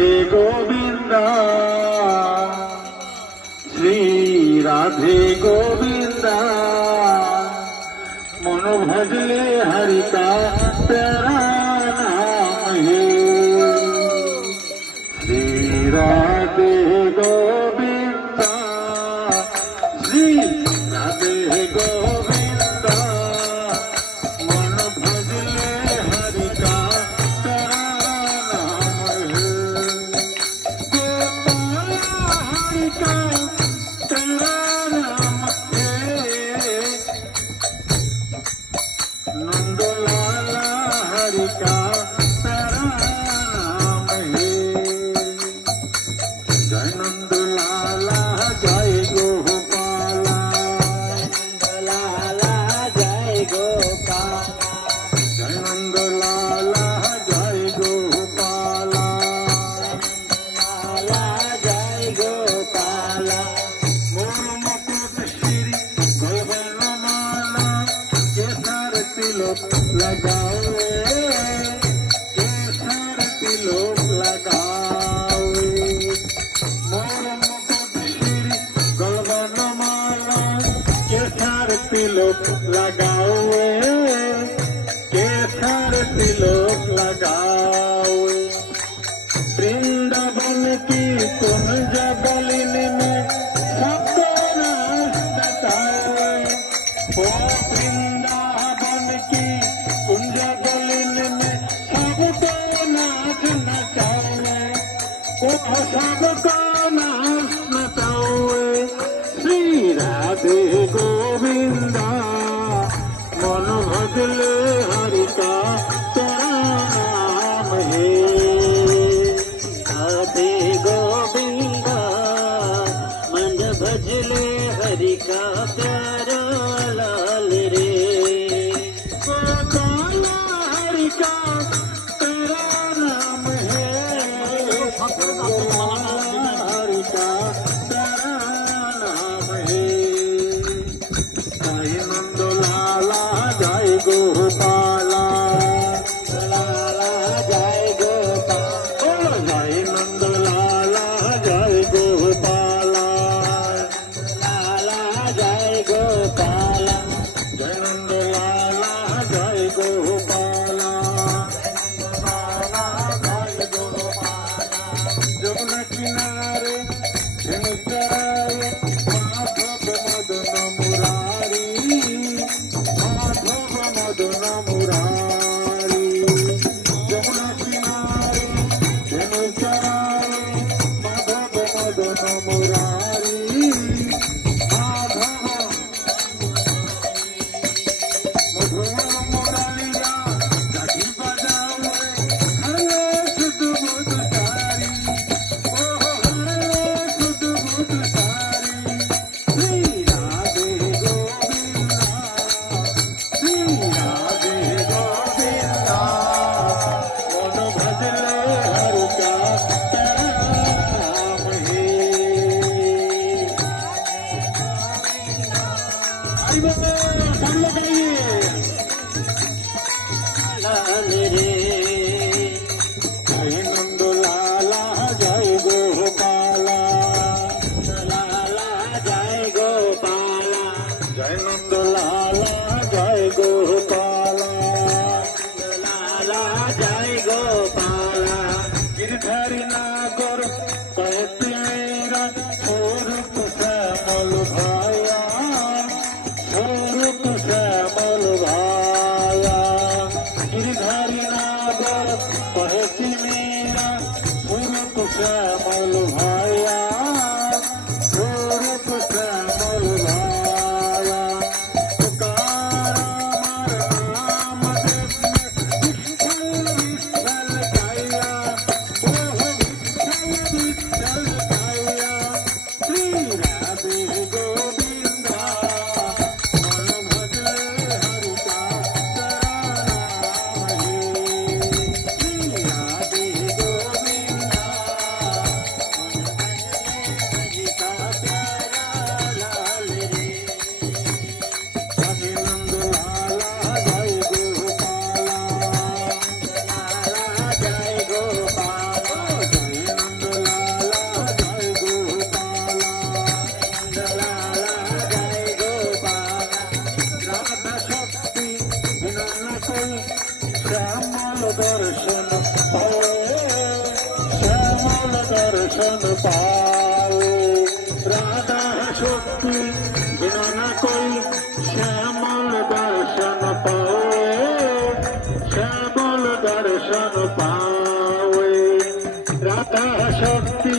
राधे गोविंदा श्री राधे गोविंदा मन भजले हरि का तेरा नाम है श्री राधे गोविंदा श्री राधे गोविंदा मन भजले हरि का तेरा नाम है गोपाल हरि का तेरा नाम है नंदलाला हरि का तेरा नाम है जय नंदलाला जय गोपाला नंदलाला जय गोपाला जय नंदलाला जय गोपाला लाला जय गोपाला मोर मुकुट श्री गगन माला केसर तिलक लगाओ केसर तिलक लगाओ मोर मुकुट श्री गगन माला केसर तिलक लगाओ केसर तिलक लगाओ वृंदावन की कुंज बलिन में सबको नाच बताओ ओ वृंदावन की कुंज बलिन में सबको नाच नचाओ ओ सबको नाच नचाओ श्री राधे गोविंदा मन भजले हरि का तेरा नाम है राधे गोविंदा मन भजले हरि का प्यारा लाल रे गोपाल हरि का तेरा नाम है गोपाल हरि का तेरा नाम है जय नंदलाला जय गोपाला लाला जय गोपाला जय नंदलाला जय गोपाला लाला जय गोपाला जय नंदलाला जय गोपाला जमुना किनारे झिनचराए माधव मदन मुरारी माधव मदन मुरारी जमुना किनारे झिनचराए माधव मदन मुरारी माधव मधुर मुरारिया लाठी बजाओ हरे सुध बुध सारी ओ हरे सुध बुध सारी श्री राधे गोविंदा श्री राधे गोविंदा मन भजले हरि का तेरा नाम है आई बोलो सब लोग आइए लाल रे जय नंदलाला जय गोपाला लाला जय गोपाला जय नंदलाला जय गोपाला लाला जय गोपाला गिरधारी नागर कहते मेरा स्वरूप श्यामल भाया स्वरूप श्यामल भाया गिरधारी नागर कहते मेरा स्वरूप श्यामल भाया स्वरूप श्यामल भाया पुकार नाम विठ्ठल विठ्ठल गाया ओ विठ्ठल दर्शन पावे, श्यामल दर्शन पावे। राधा शक्ति बिना न कोई श्यामल दर्शन पावे, श्यामल दर्शन पावे। राधा शक्ति